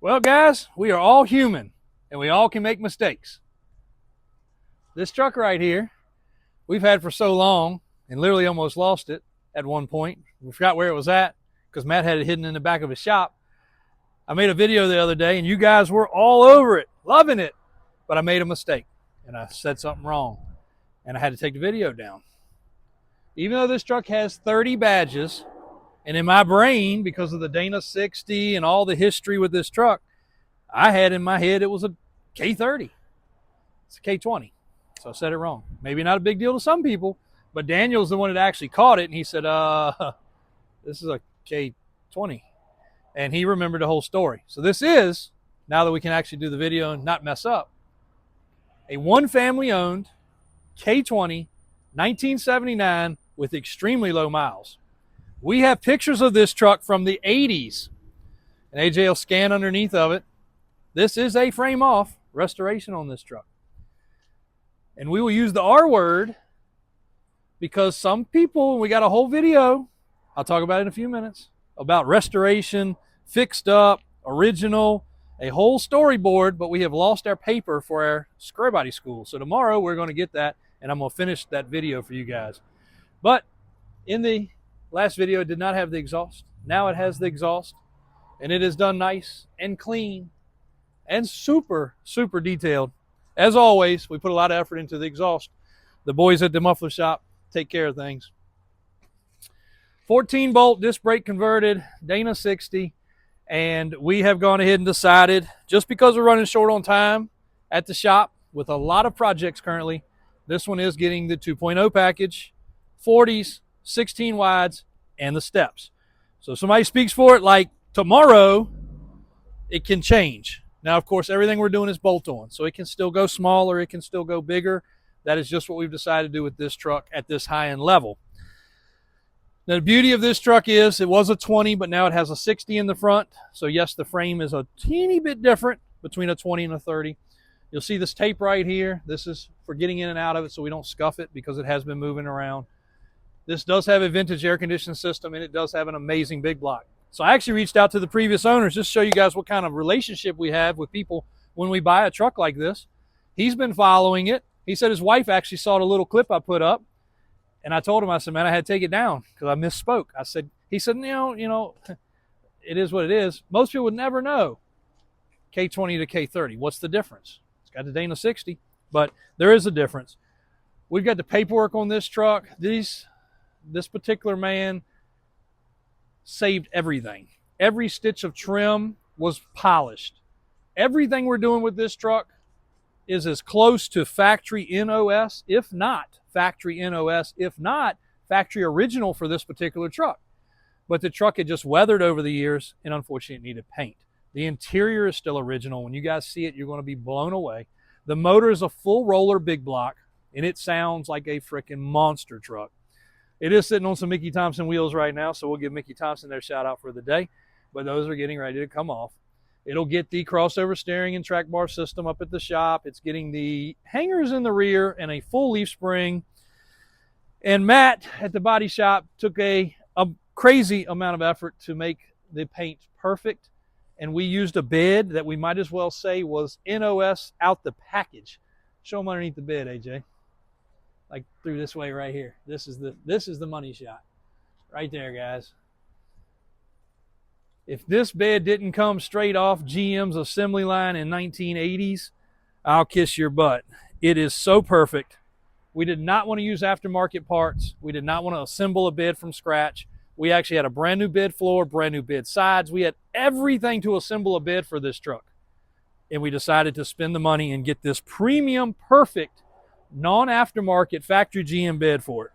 Well, guys, we are all human, and we all can make mistakes. This truck right here, we've had for so long, and literally almost lost it at one point. We forgot where it was at, because Matt had it hidden in the back of his shop. I made a video the other day, and you guys were all over it, loving it, but I made a mistake, and I said something wrong, and I had to take the video down. Even though this truck has 30 badges, and in my brain, because of the Dana 60 and all the history with this truck, I had in my head it was a K30. It's a K20. So I said it wrong. Maybe not a big deal to some people, but Daniel's the one that actually caught it, and he said, this is a K20. And he remembered the whole story. So this is, now that we can actually do the video and not mess up, a one family owned K20 1979 with extremely low miles. We have pictures of this truck from the 80s, and AJ will scan underneath of it. This is a frame off restoration on this truck. And we will use the R word because some people, we got a whole video, I'll talk about it in a few minutes, about restoration, fixed up, original, a whole storyboard, but we have lost our paper for our Squarebody school. So tomorrow we're going to get that, and I'm going to finish that video for you guys. But in the last video, it did not have the exhaust. Now it has the exhaust, and it is done nice and clean and super, super detailed. As always, we put a lot of effort into the exhaust. The boys at the muffler shop take care of things. 14-bolt disc brake converted, Dana 60, and we have gone ahead and decided, just because we're running short on time at the shop with a lot of projects currently, this one is getting the 2.0 package, 40s, 16 wides, and the steps. So if somebody speaks for it, like tomorrow, it can change. Now, of course, everything we're doing is bolt-on, so it can still go smaller, it can still go bigger. That is just what we've decided to do with this truck at this high-end level. Now, the beauty of this truck is it was a 20, but now it has a 60 in the front. So yes, the frame is a teeny bit different between a 20 and a 30. You'll see this tape right here. This is for getting in and out of it so we don't scuff it because it has been moving around. This does have a vintage air conditioning system, and it does have an amazing big block. So I actually reached out to the previous owners just to show you guys what kind of relationship we have with people when we buy a truck like this. He's been following it. He said his wife actually saw the little clip I put up, and I told him, I said, man, I had to take it down because I misspoke. He said, you know, it is what it is. Most people would never know K20 to K30. What's the difference? It's got the Dana 60, but there is a difference. We've got the paperwork on this truck. This particular man saved everything. Every stitch of trim was polished. Everything we're doing with this truck is as close to factory NOS, if not factory NOS, if not factory original for this particular truck. But the truck had just weathered over the years and unfortunately needed paint. The interior is still original. When you guys see it, you're going to be blown away. The motor is a full roller big block, and it sounds like a freaking monster truck. It is sitting on some Mickey Thompson wheels right now, so we'll give Mickey Thompson their shout out for the day, but those are getting ready to come off. It'll get the crossover steering and track bar system up at the shop. It's getting the hangers in the rear and a full leaf spring. And Matt at the body shop took a crazy amount of effort to make the paint perfect, and we used a bed that we might as well say was NOS out the package. Show them underneath the bed, AJ. Like through this way right here. This is the money shot. Right there, guys. If this bed didn't come straight off GM's assembly line in 1980s, I'll kiss your butt. It is so perfect. We did not want to use aftermarket parts. We did not want to assemble a bed from scratch. We actually had a brand new bed floor, brand new bed sides. We had everything to assemble a bed for this truck. And we decided to spend the money and get this premium, perfect, non-aftermarket factory GM bed for it,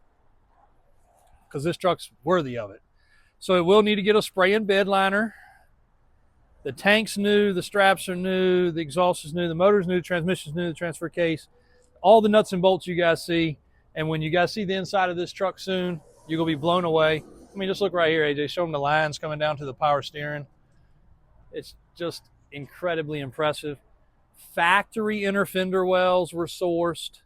because this truck's worthy of it. So it will need to get a spray and bed liner. The tank's new, the straps are new, the exhaust is new, the motor's new, the transmission's new, the transfer case, all the nuts and bolts you guys see. And when you guys see the inside of this truck soon, you're going to be blown away. I mean, just look right here, AJ. Show them the lines coming down to the power steering. It's just incredibly impressive. Factory inner fender wells were sourced.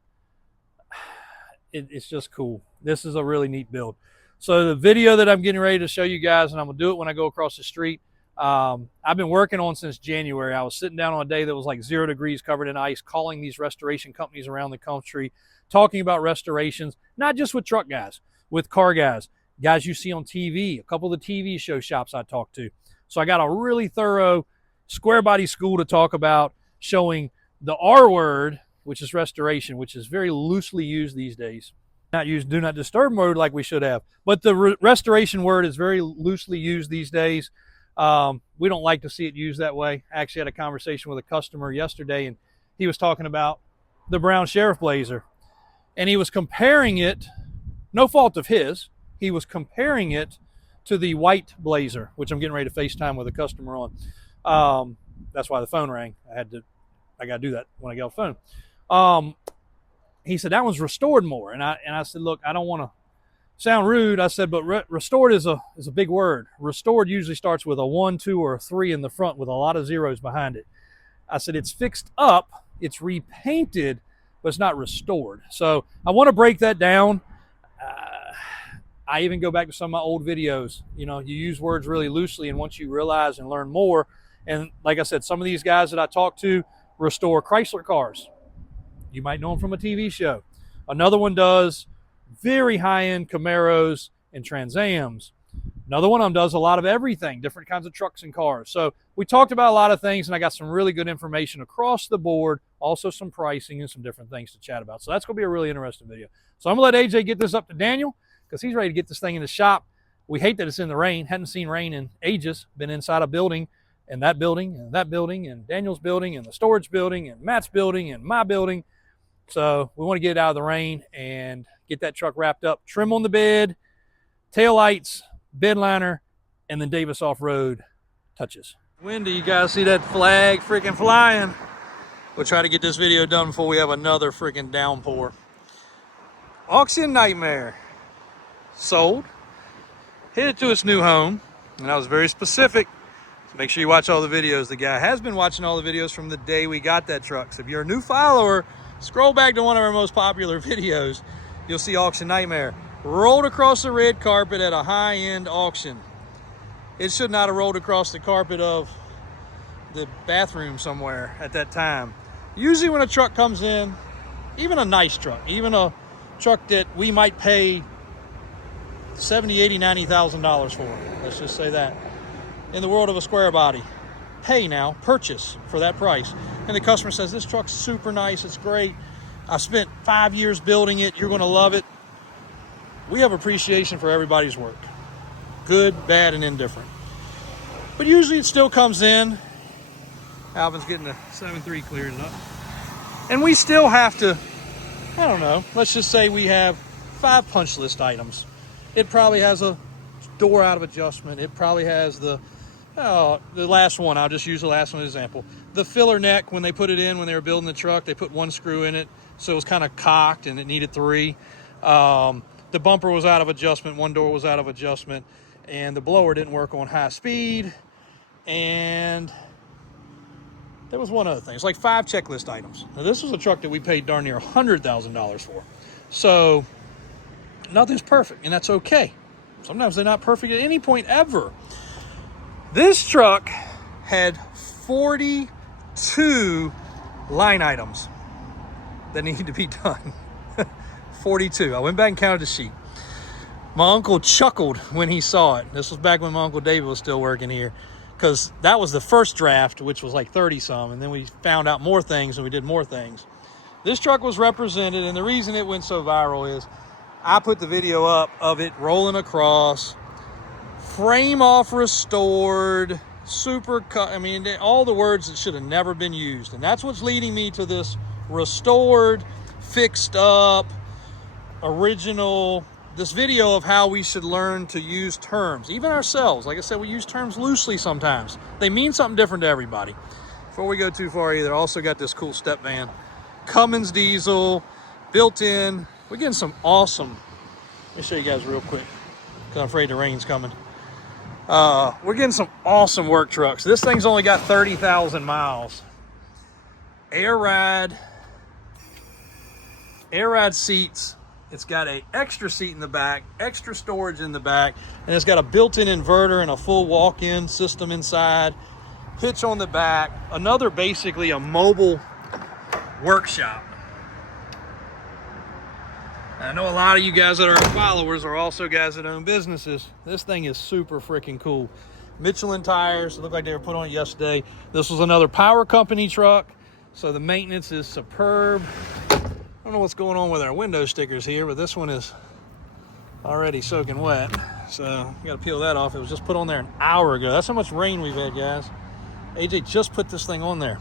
It's just cool. This is a really neat build. So the video that I'm getting ready to show you guys, and I'm going to do it when I go across the street, I've been working on since January. I was sitting down on a day that was like 0 degrees covered in ice, calling these restoration companies around the country, talking about restorations, not just with truck guys, with car guys, guys you see on TV, a couple of the TV show shops I talked to. So I got a really thorough Squarebody school to talk about, showing the R word, which is restoration, which is very loosely used these days. Not use do not disturb mode like we should have, but the restoration word is very loosely used these days. We don't like to see it used that way. I actually had a conversation with a customer yesterday, and he was talking about the brown Sheriff Blazer, and he was comparing it, no fault of his, he was comparing it to the white Blazer, which I'm getting ready to FaceTime with a customer on. That's why the phone rang. I got to do that when I get off the phone. He said that one's restored more, and I said, look, I don't want to sound rude. I said, but restored is a big word. Restored usually starts with a 1, 2, or a 3 in the front with a lot of zeros behind it. I said it's fixed up, it's repainted, but it's not restored. So I want to break that down. I even go back to some of my old videos. You know, you use words really loosely, and once you realize and learn more, and like I said, some of these guys that I talk to restore Chrysler cars. You might know them from a TV show. Another one does very high-end Camaros and Trans Ams. Another one of them does a lot of everything, different kinds of trucks and cars. So we talked about a lot of things, and I got some really good information across the board, also some pricing and some different things to chat about. So that's going to be a really interesting video. So I'm going to let AJ get this up to Daniel because he's ready to get this thing in the shop. We hate that it's in the rain. Hadn't seen rain in ages. Been inside a building, and that building, and that building, and Daniel's building, and the storage building, and Matt's building, and my building. So we want to get it out of the rain and get that truck wrapped up. Trim on the bed, tail lights, bed liner, and then Davis off-road touches. Windy, you guys see that flag freaking flying? We'll try to get this video done before we have another freaking downpour. Auction Nightmare. Sold. Headed to its new home, and I was very specific. So make sure you watch all the videos. The guy has been watching all the videos from the day we got that truck. So if you're a new follower, scroll back to one of our most popular videos. You'll see Auction Nightmare. Rolled across the red carpet at a high-end auction. It should not have rolled across the carpet of the bathroom somewhere at that time. Usually when a truck comes in, even a nice truck, even a truck that we might pay $70,000, $80,000, $90,000 for, let's just say that, in the world of a Squarebody, pay now, purchase for that price. And the customer says, this truck's super nice, it's great. I spent 5 years building it, you're gonna love it. We have appreciation for everybody's work. Good, bad, and indifferent. But usually it still comes in. Alvin's getting the 7.3 cleared up. And we still have to, I don't know, let's just say we have 5 punch list items. It probably has a door out of adjustment. It probably has the last one, I'll just use the last one as an example. The filler neck, when they put it in, when they were building the truck, they put 1 screw in it, so it was kind of cocked and it needed 3. The bumper was out of adjustment, 1 door was out of adjustment, and the blower didn't work on high speed, and there was one other thing. It's like 5 checklist items. Now this was a truck that we paid darn near $100,000 for. So nothing's perfect, and that's okay. Sometimes they're not perfect at any point ever. This truck had 42 line items that needed to be done. 42. I went back and counted the sheet. My uncle chuckled when he saw it. This was back when my Uncle David was still working here, because that was the first draft, which was like 30 some, and then we found out more things and we did more things. This truck was represented, and the reason it went so viral is I put the video up of it rolling across, frame off restored, super cut. I mean, all the words that should have never been used. And that's what's leading me to this restored, fixed up, original, this video of how we should learn to use terms, even ourselves. Like I said, we use terms loosely sometimes. They mean something different to everybody. Before we go too far either, also got this cool step van. Cummins diesel, built in. We're getting some awesome, let me show you guys real quick, because I'm afraid the rain's coming. We're getting some awesome work trucks. This thing's only got 30,000 miles. Air ride seats, It's got a extra seat in the back, extra storage in the back, and it's got a built-in inverter and a full walk-in system inside, hitch on the back, another basically a mobile workshop. I know a lot of you guys that are followers are also guys that own businesses. This thing is super freaking cool. Michelin tires, look like they were put on it yesterday. This was another power company truck, so the maintenance is superb. I don't know what's going on with our window stickers here, but this one is already soaking wet, so we got to peel that off. It was just put on there an hour ago. That's how much rain we've had, guys. AJ just put this thing on there.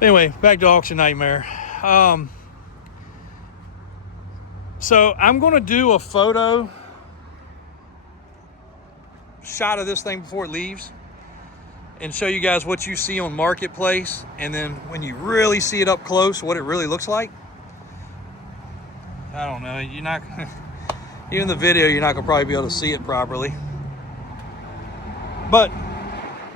Anyway, back to Auction Nightmare. So I'm going to do a photo shot of this thing before it leaves and show you guys what you see on Marketplace, and then when you really see it up close, what it really looks like. I don't know, you're not even the video, you're not gonna probably be able to see it properly. But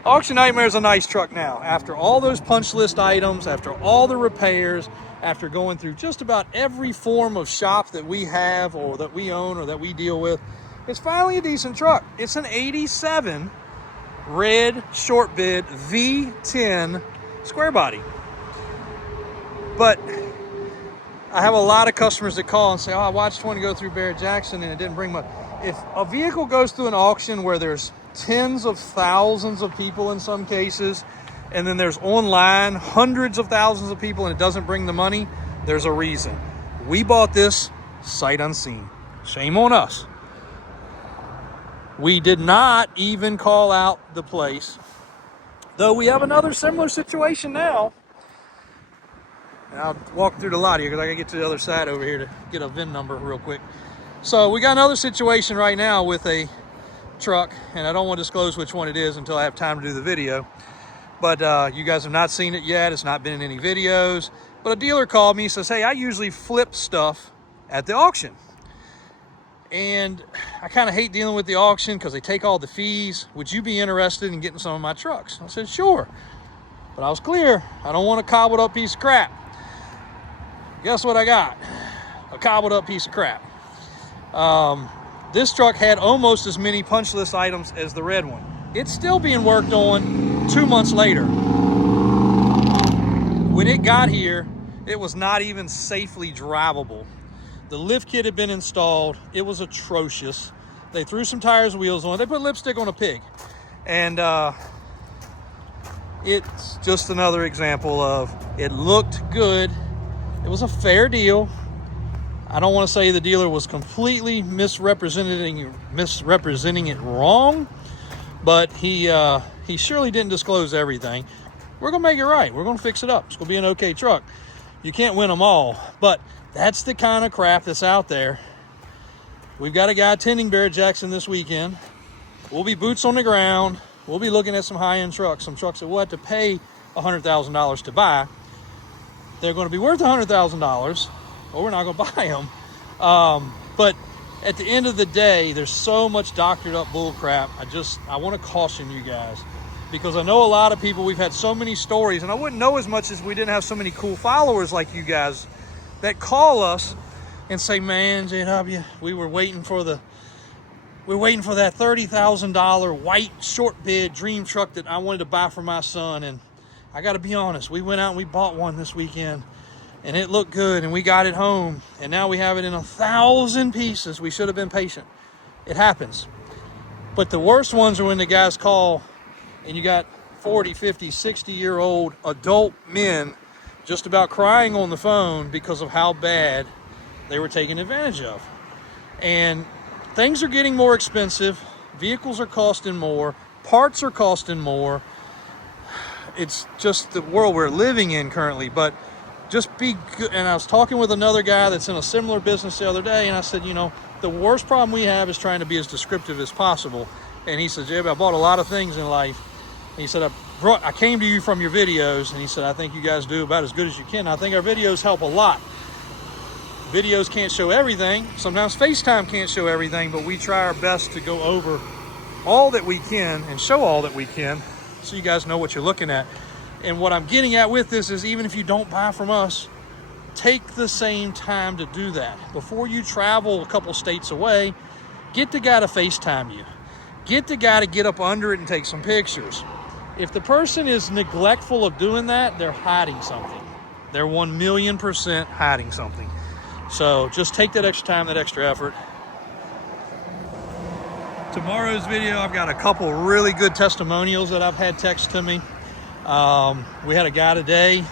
Auction Nightmare is a nice truck now. After all those punch list items, after all the repairs, after going through just about every form of shop that we have or that we own or that we deal with, it's finally a decent truck. It's an 87 red short bid V10 square body. But I have a lot of customers that call and say, oh, I watched one go through Barrett-Jackson and it didn't bring much. If a vehicle goes through an auction where there's tens of thousands of people in some cases, and then there's online hundreds of thousands of people and it doesn't bring the money, there's a reason. We bought this sight unseen. Shame on us. We did not even call out the place, though we have another similar situation now. And I'll walk through the lot here because I gotta get to the other side over here to get a VIN number real quick. So we got another situation right now with a truck, and I don't want to disclose which one it is until I have time to do the video. But you guys have not seen it yet. It's not been in any videos. But a dealer called me and says, hey, I usually flip stuff at the auction. And I kind of hate dealing with the auction because they take all the fees. Would you be interested in getting some of my trucks? I said, sure. But I was clear. I don't want a cobbled up piece of crap. Guess what I got? A cobbled up piece of crap. This truck had almost as many punch list items as the red one. It's still being worked on 2 months later. When it got here, it was not even safely drivable. The lift kit had been installed. It was atrocious. They threw some tires and wheels on it. They put lipstick on a pig. And it's just another example of it looked good. It was a fair deal. I don't want to say the dealer was completely misrepresenting it wrong, but he surely didn't disclose everything. We're going to make it right. We're going to fix it up. It's going to be an okay truck. You can't win them all, but that's the kind of crap that's out there. We've got a guy attending Barrett-Jackson this weekend. We'll be boots on the ground. We'll be looking at some high-end trucks, some trucks that we'll have to pay $100,000 to buy. They're going to be worth $100,000, or we're not going to buy them. But at the end of the day, there's so much doctored up bull crap. I want to caution you guys, because I know a lot of people, we've had so many stories, and I wouldn't know as much as we didn't have so many cool followers like you guys that call us and say, man, JW, we're waiting for that $30,000 white short bid dream truck that I wanted to buy for my son. And I got to be honest, we went out and we bought one this weekend, and it looked good, and we got it home, and now we have it in 1,000 pieces. We should have been patient. It happens. But the worst ones are when the guys call and you got 40, 50, 60-year-old adult men just about crying on the phone because of how bad they were taken advantage of. And things are getting more expensive. Vehicles are costing more. Parts are costing more. It's just the world we're living in currently. But just be good. And I was talking with another guy that's in a similar business the other day, and I said, you know, the worst problem we have is trying to be as descriptive as possible. And he said, Jeb, I bought a lot of things in life. And he said, I came to you from your videos, and he said, I think you guys do about as good as you can. I think our videos help a lot. Videos can't show everything. Sometimes FaceTime can't show everything, but we try our best to go over all that we can and show all that we can so you guys know what you're looking at. And what I'm getting at with this is, even if you don't buy from us, take the same time to do that. Before you travel a couple states away, get the guy to FaceTime you. Get the guy to get up under it and take some pictures. If the person is neglectful of doing that, they're hiding something. They're 1,000,000% hiding something. So just take that extra time, that extra effort. Tomorrow's video, I've got a couple really good testimonials that I've had text to me. We had a guy today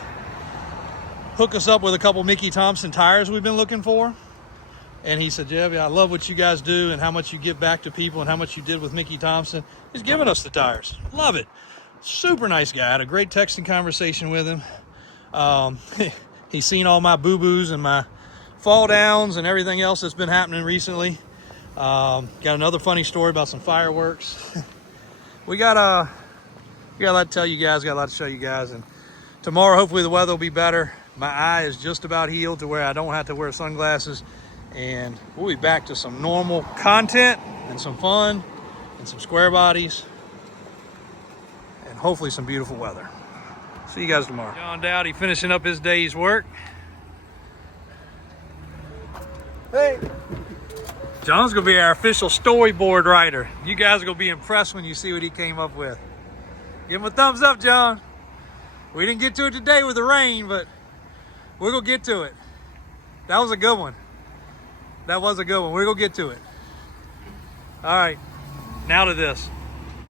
hook us up with a couple Mickey Thompson tires we've been looking for. And he said, Jeb, I love what you guys do and how much you give back to people and how much you did with Mickey Thompson. He's giving us the tires. Love it. Super nice guy. I had a great texting conversation with him. He's seen all my boo-boos and my fall downs and everything else that's been happening recently. Got another funny story about some fireworks. We got a lot to tell you guys, got a lot to show you guys. And tomorrow, hopefully the weather will be better. My eye is just about healed to where I don't have to wear sunglasses. And we'll be back to some normal content and some fun and some square bodies and hopefully some beautiful weather. See you guys tomorrow. John Dowdy finishing up his day's work. Hey. John's gonna be our official storyboard writer. You guys are gonna be impressed when you see what he came up with. Give him a thumbs up, John. We didn't get to it today with the rain, but we're gonna get to it. That was a good one. That was a good one. We're gonna get to it. All right, now to this.